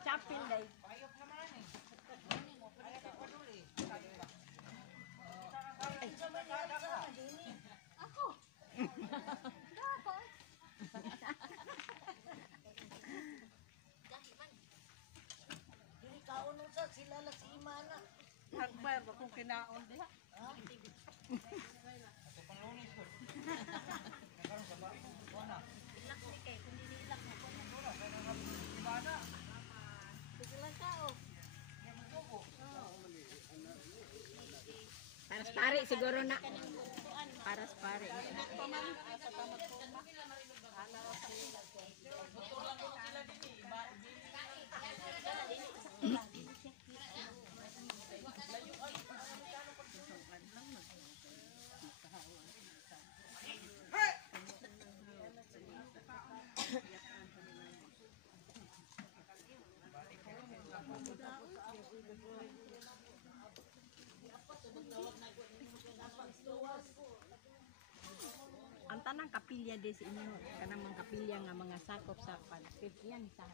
Chapil day. Ako. Ako. Dili kauno sa sila la si Imana. Hagbayar ko kung kinaon diha. Ato pang lunis ko. Nagkaroon sa ba? Wala. Ilak ni kay kundi nilak mo. Wala. Kaya nagkabana. Sige lang tao. Paras pare siguro na. Paras pare. Ang tanang kapilya din sa inyo, kanang mga kapilya nga mga sakop sa pag-fit yan sa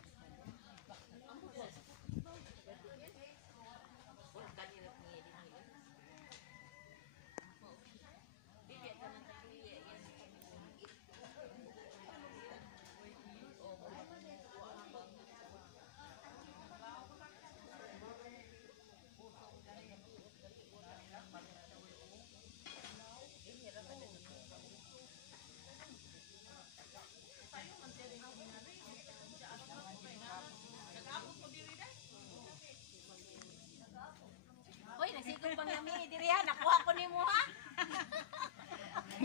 Hoy, nasigog bang nami diri ha? Nakuha ko nimo ha.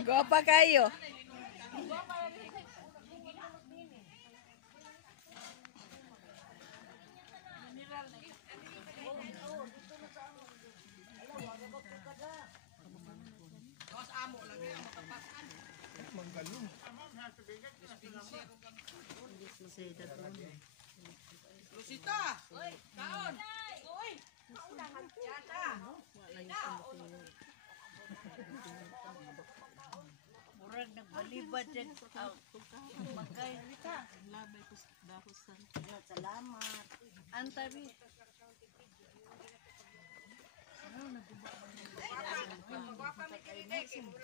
Guwapa kayo. Lusita! Kaon! Murag nagbalibad dyan. Magkain ka. Labay ko dahusan. Salamat. Antabi.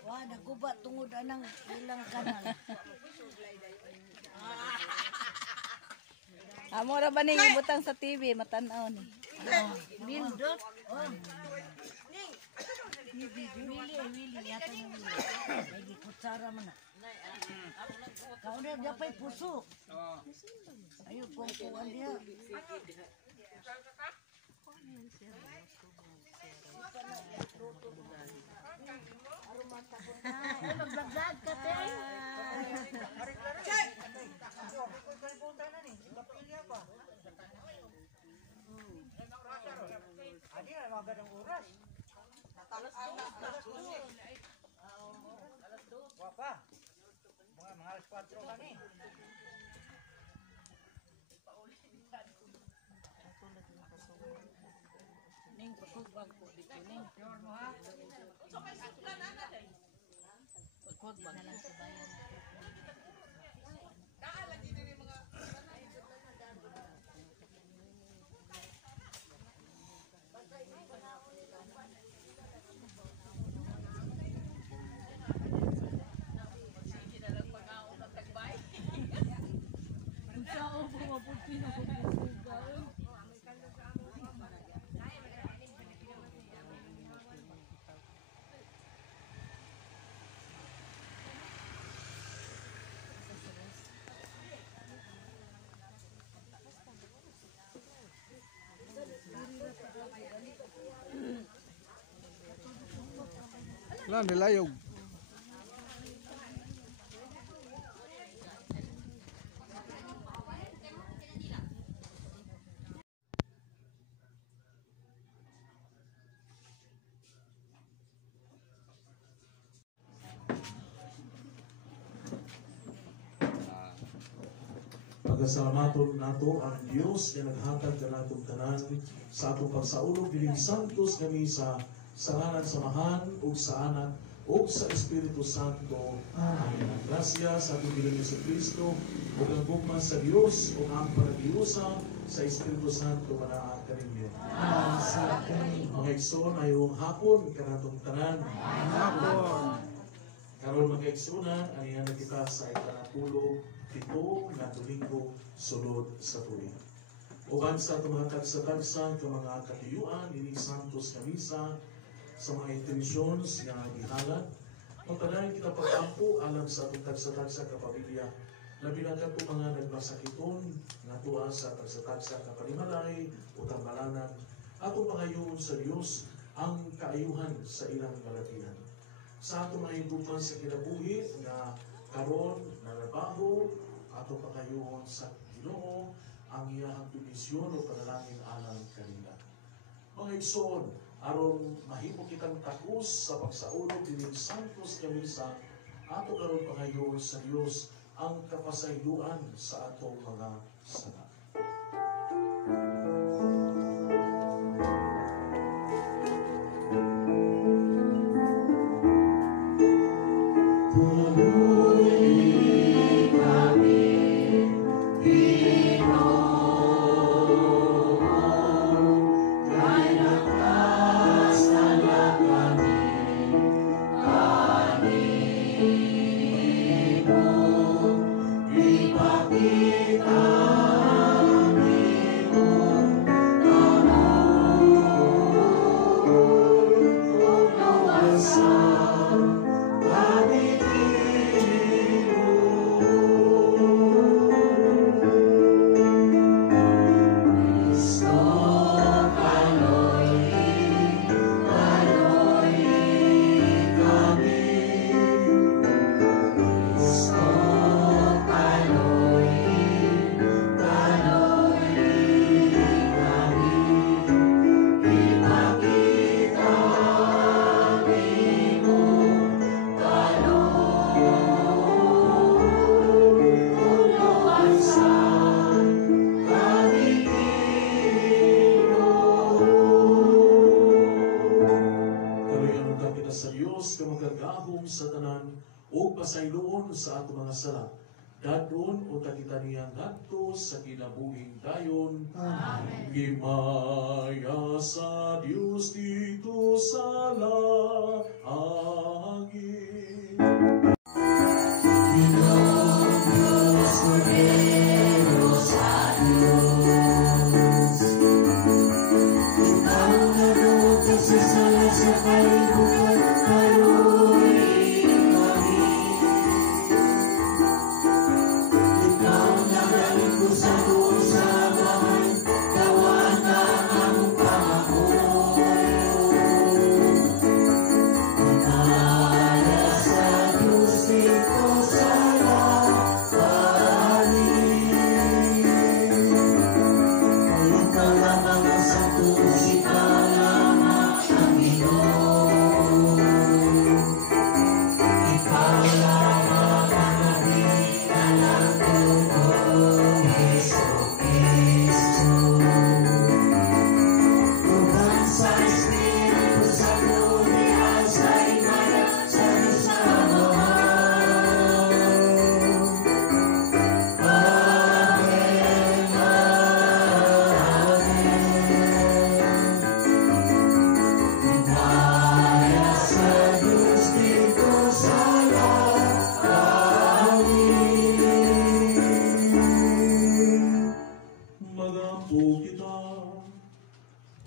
Wah, naguba tungod anang ilang kanal. Amo ra ba ning ibutang sa TV matanaw ni. Nindot. Oh. Wili yata yung wili. Lagi kutsara man na. Kau na dapay puso. Ayo kung kuwan dia. Magbagdag ka te. Adi na magandang oras. Wapa. Mga alas 4 kami. Ning pagkugbag ko dito ning. Pure mo ha. Pagkugbag na lang sa bayan. Wala nilayog. Pagkasalamaton nato ang Dios nga naghatag kanatong tanan sa atong pagsaulog dining santos kami sa ngalan sa Amahan ug sa Anak o sa Espiritu Santo. Amen. Grasya sa ating Panginoon Jesucristo, o ang gugma sa Diyos, o ang panagiusa sa Espiritu Santo, manaan kaninyo. Mga igsoon, ayong hapon, kanatong tanan. Karon mga igsunan, anihan na kita sa ikanatulo, 7 na Domingo, sulod sa tuig. Uban sa mga tagsa-tagsa, ka mga katiyuan, ini Santos Kamisa, sa mga intentions nga gihalad, magpadayon kita pagkampo alam sa atong tagsa-tagsa kapamilya, labi na kato mga nagmasakiton, nga tuwa sa tagsa-tagsa kapalimalay o tambalanan, atong pangayoon sa Diyos ang kaayuhan sa ilang balatinan. Sa atong mga higupan sa kinabuhi nga karon na trabaho, atong pangayoon sa Ginoo ang iyahang tumisyon o panalangin alang kanila. Mga igsoon, aron mahimo kitang takus sa pagsaulog dining Santos Kamisa, ato karon pangayoon sa Dios ang kapasayloan sa atong mga sala. Sa tanan o pasayloon sa ato mga sala, dadon o takita niyang ngadto sa kinabuhing dayon. Amen. Himaya sa Dios dito sa langit.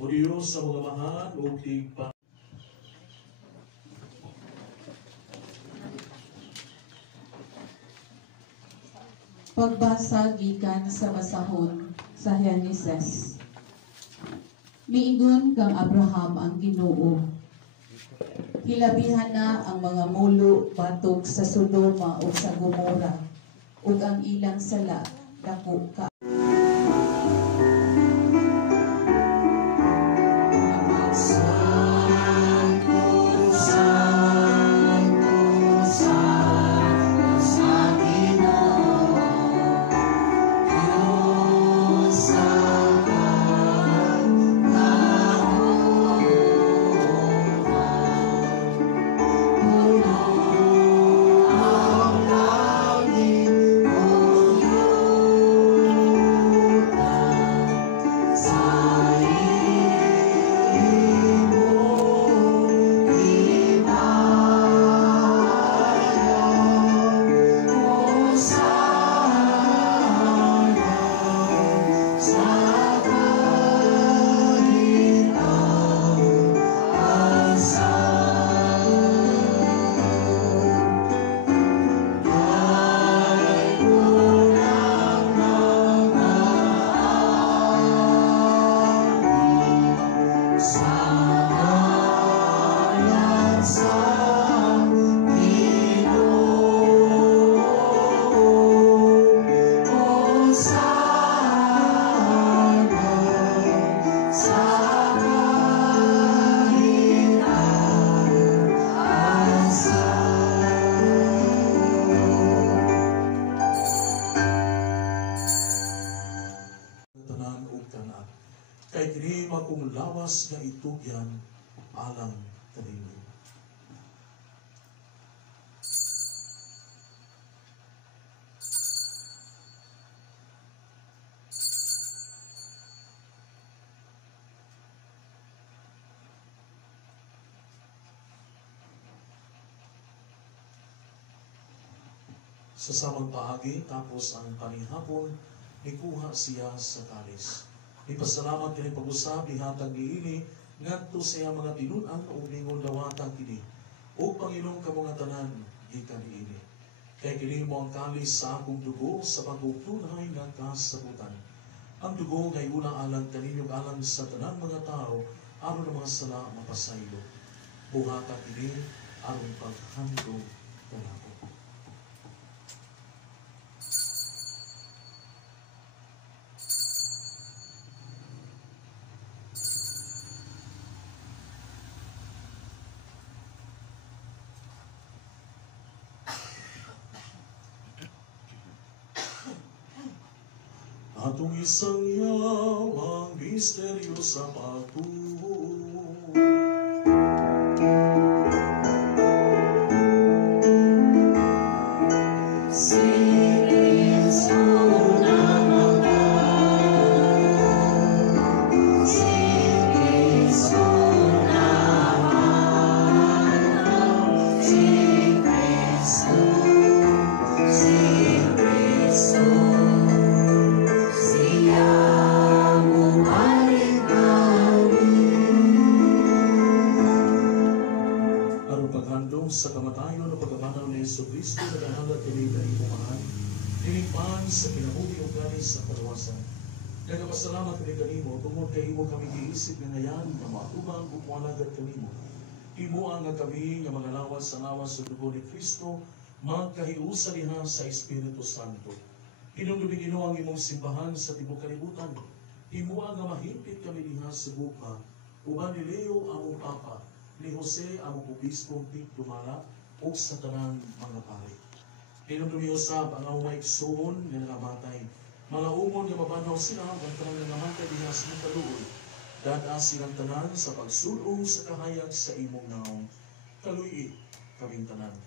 O Diyos sa mga mahal o tigpa. Pagbasa gikan sa basahon sa Henesis. Miingon kang Abraham ang Ginoo. Hilabihan na ang mga mulo batok sa Sodoma o sa Gomora, ug ang ilang sala dako ka. Oh kay kini akong lawas nga itugyan alang kanimo. Sa samang paagi, tapos ang panihapon, nikuha siya sa kalis. Ipasalamat kini pag-usab, ihatag niini, ngadto siya mga tinunan o ningon dawatan kini. O Panginoong kamong tanan, gikan niini. Kaya kini mo ang kalis sa akong dugo sa pagtutunay nga kasabutan. Ang dugo ngay unang alang kaninyong alang sa tanan mga tao, aron ang mga sala mapasaylo. Buhata kini, aron paghandog kanako. Atong isang yaw ang misteryo sa pagtuo. Sa kamatayon o pagkabanaw ni Jesucristo na ganalat kini kanimumaan, nilingpan sa kinabuhi o ganis sa kalawasan. Nagapasalamat kini kanimo, tungod kay imo kami giisip nga ngayan, nga maatubang o mualagat kanimo. Imo ang nga kami nga mga lawas sa lawas sa dugo ni Kristo, magkahiusa diha sa Espiritu Santo. Inumduming ino ang imong simbahan sa tibok kalibutan. Imo ang nga mahimpit kami diha sa buka, uban ni Leo among Papa, ni Jose ang obispong dumala o sa tanang mga pari. Pinumdumiusab ang ang maiksuon nga nangamatay. Mga umon nga mabanaw sila ang tanang nangamatay diha sa kaluoy. Dada silang tanan sa pagsulong sa kahayag sa imong naong. Kaluyi kaming tanan.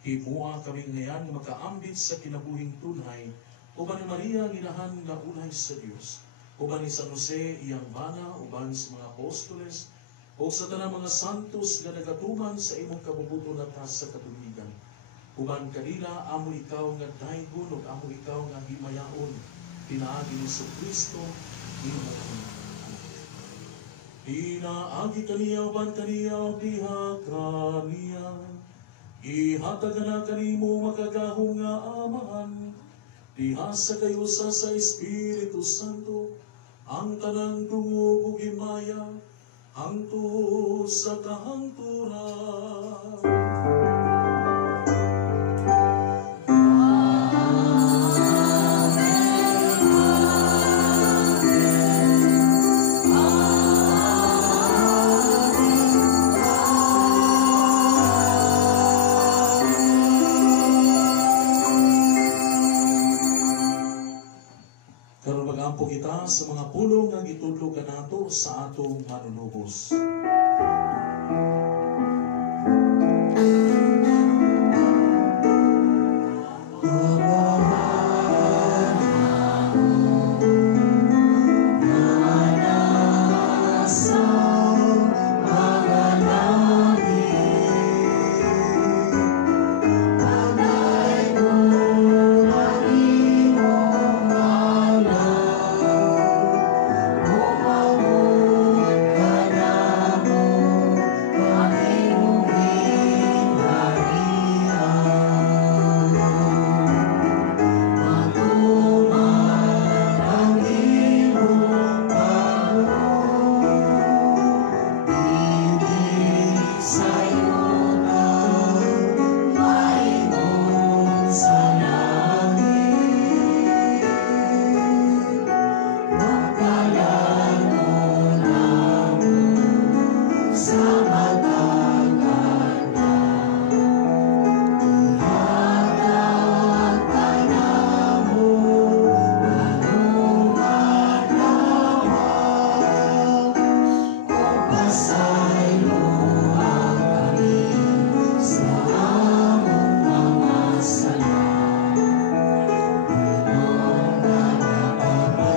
Himua kaming ngayon nga makaambit sa kinabuhing tunay. Uban ni Maria nginahan nga ulay sa Dios. Uban ni San Jose iyang bana, uban sa mga apostoles, o sa tanang mga santos nga nagatuman sa imong kabubuto na tas sa katuligan. Uban kanila, amo ikaw nga daygon ug amo ikaw nga himayaon, pinaagi ni Jesucristo, imong anak. Pinaagi kaniya, uban kaniya, o diha kaniya. Ihatag na kanimo makagahong nga amahan, diha sa kayusa sa Espiritu Santo, ang tanang dungog ug himaya, hangtod sa kahangturan. Karon magampo kita sa mga pulong nga gitudlo kanato sa atong manunubos. Oh,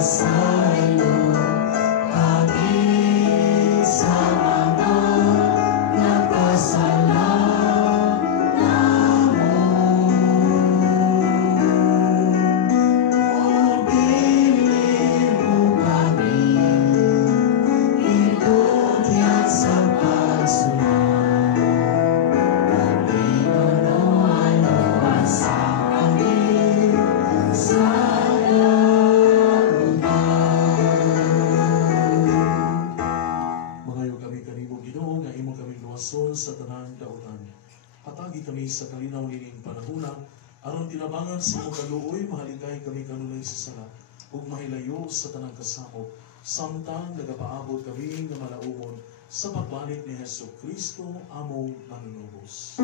sa'yo, hangin sa mga napasalanan mo. O bilin mo kami, ilugyan sa pagsunod. Pinunuan-luan sa kami, sa Magayo kami kanimo Ginoo nga imo kami luwason sa tanang dautan. Hatagi kami sa kalinaw nining panahona aron tinabangan sa imong kaluoy mahaligay kami kanunay sa sala ug mahilayo sa tanang kasamo samtang nagapaabot kami nga malaumon sa pagbalik ni Hesukristo among manunubos.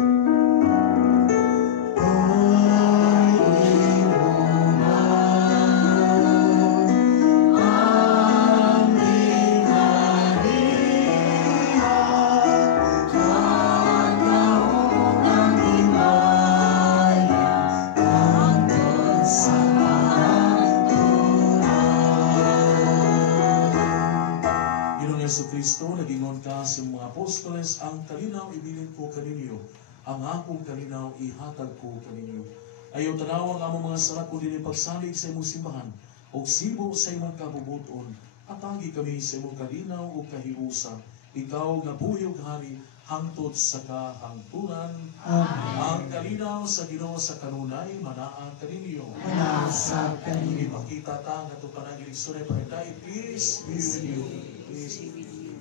Ginoong Hesukristo, nagingon ka sa mga apostoles, ang kalinaw ibilin ko kaninyo, ang akong kalinaw ihatag ko kaninyo. Ayaw tanawang among mga sarak ko din pagsalig sa imong simbahan, o sibo sa imong kabubuton, atagi kami sa imong kalinaw o kahiusa, ikaw nga buyog hari, hangtod sa kahangturan. Ang kalinaw sa Ginoo sa kanunay, manaa kaninyo. Manasa kaninyo. Ipakita ta nga ito panagin sunay pahinday. Peace be with you. Peace be with you.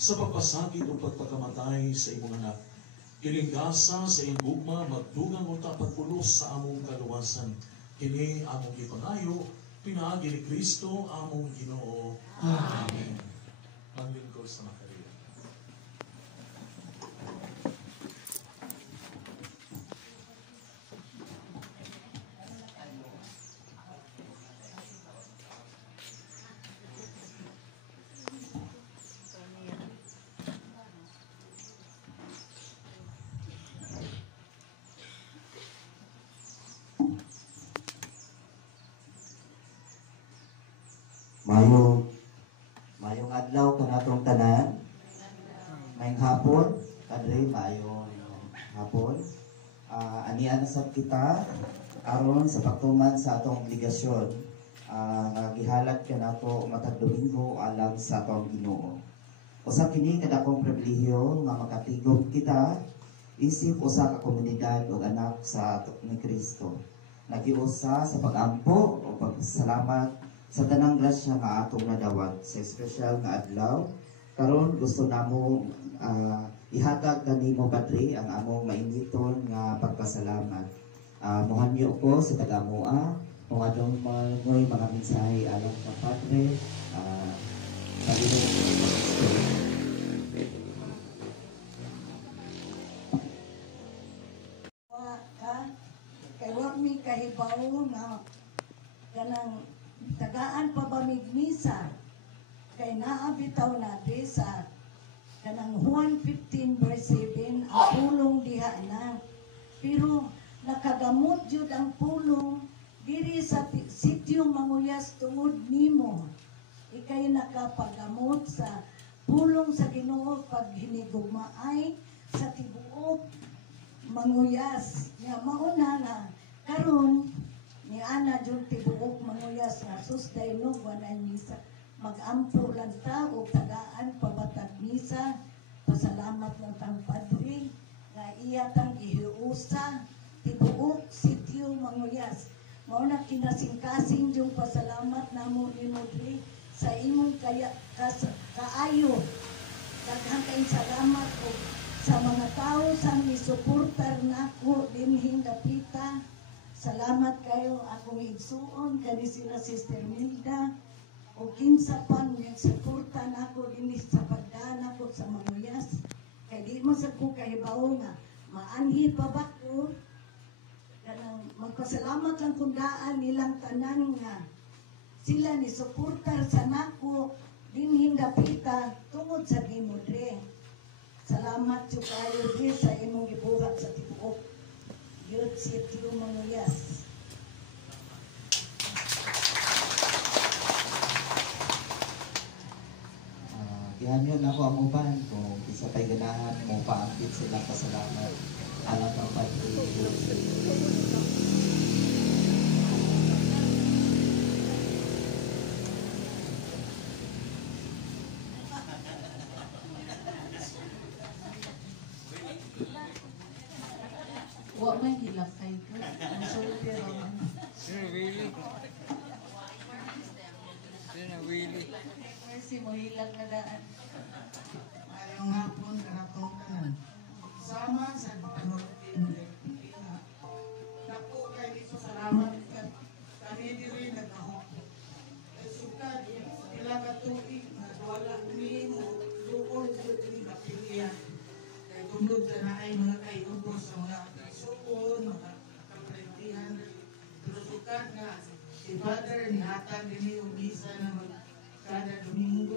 Sa pagpasakit o pagpakamatay sa imong anak, ilingkasa sa iyong gugma, magdugang o pagpulos sa among kaluwasan. Kini among ipangayo, pinaagi ni Kristo among Ginoo. Amen. Panglingkod sa Maria. Mayong adlaw kanatong tanan. gihapon. Anian sa kita aron sa pagtuman sa atong obligasyon nga gihalat ka nato matag Domingo alang sa atong Ginoo. Usa kini kadakong pribilehiyo nga makatigom kita isip usa ka komunidad ug anak sa ni Kristo. Nagiusa sa pagampo o pagsalamat sa tanang grasya nga atong nadawat sa espesyal nga adlaw. Karon gusto namo ihatag kanimo Padre ang among mainiton nga pagpasalamat. Mohanyo ko sa taga-mua kung atong mga mensahe alang sa Padre. Kay wa mi kahibaw nga kanang tagaan pa ba misa kay naabitaw natin sa kanang Juan 15 verse 7 ang pulong diha na. Pero nakagamot jud ang pulong diri sa sitio Manguyas tungod nimo. Ikay nakapagamot sa pulong sa Ginoo pag hinigugmaay sa tibuok Manguyas. Nga mauna nga karon ni ana jud tibuok Manguyas nga susday no wanay misa. Mag-ampo lang ta o tagaan pabatag misa. Pasalamat ng tang Padre nga iya tang gihiusa tibuok sitio Manguyas. Mao na kinasing-kasing yung pasalamat namo nimo diri sa imong kaayo. Daghang kayong salamat o sa mga tao sa misuportar nako dinhing dapita. Salamat kayo akong igsuon kani sila Sister Milda o kinsa pan nga suporta nako dinhi sa pagdana ko sa Manguyas. Kay di mo sa ko kahibaw nga maanhi pa ba ko kanang magpasalamat lang kung daan nilang tanan nga sila ni suportar sa nako dinhing dapita tungod sa Dimodre. Salamat yo kayo di sa imong gibuhat sa tibuok Youth Sitio Manguyas. Gihanyon ako ang uban kung isa pa'y ganahan mo paambit sila pasalamat alang ang Padre. Wa may hilakay ko. Ang sulti raman. Si mo hilang na daan. Ayong hapon kanatong tanan. Sama sa panultin. Napo kay dito salamat kat kami diri nagahok. Sukad ila ka tuig na wala nimo duol jud ni kapilya. Kay tungod sa naay mga kayubos sa mga suon, mga kaprentihan. Pero sukad nga si Father ni hatag dinhi og misa na kada Domingo